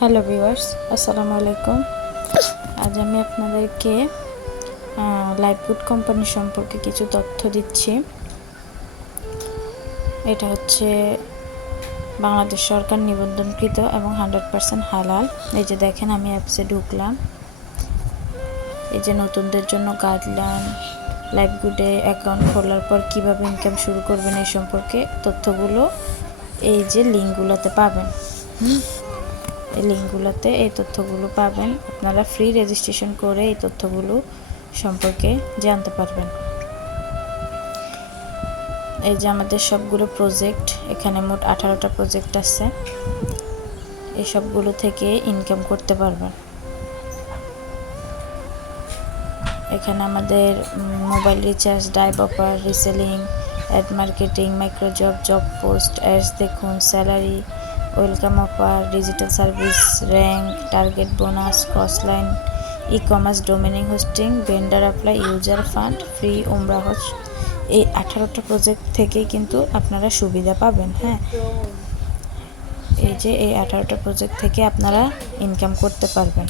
Hello viewers, আসসালামু আলাইকুম। আজ আমি আপনাদেরকে লাইভগুড কোম্পানি সম্পর্কে কিছু তথ্য দিচ্ছি। এটা হচ্ছে বাংলাদেশ সরকার নিবন্ধনকৃত এবং 100% হালাল। এই যে দেখেন, আমি অ্যাপসে ঢুকলাম। এই যে নতুনদের জন্য গাইডলাইন, লাইভগুডে অ্যাকাউন্ট খোলার পর কিভাবে ইনকাম শুরু করবেন এই সম্পর্কে তথ্যগুলো এই যে লিঙ্কগুলোতে পাবেন। এই লিঙ্কগুলোতে এই তথ্যগুলো পাবেন। আপনারা ফ্রি রেজিস্ট্রেশন করে এই তথ্যগুলো সম্পর্কে জানতে পারবেন। এই যে আমাদের সবগুলো প্রজেক্ট, এখানে মোট 18টা প্রজেক্ট আছে। এই সবগুলো থেকে ইনকাম করতে পারবেন। এখানে আমাদের mobile recharge, drive offer, reselling, ad marketing, microjob, job post, ads দেখুন, salary, welcome offer, digital service, rank, target bonus, crossline, e commerce, domaining hosting, vendor apply, user fund, free উমরা হজ। এই 18টা প্রজেক্ট থেকেই কিন্তু আপনারা সুবিধা পাবেন। এই যে এই 18টা প্রজেক্ট থেকে আপনারা ইনকাম করতে পারবেন।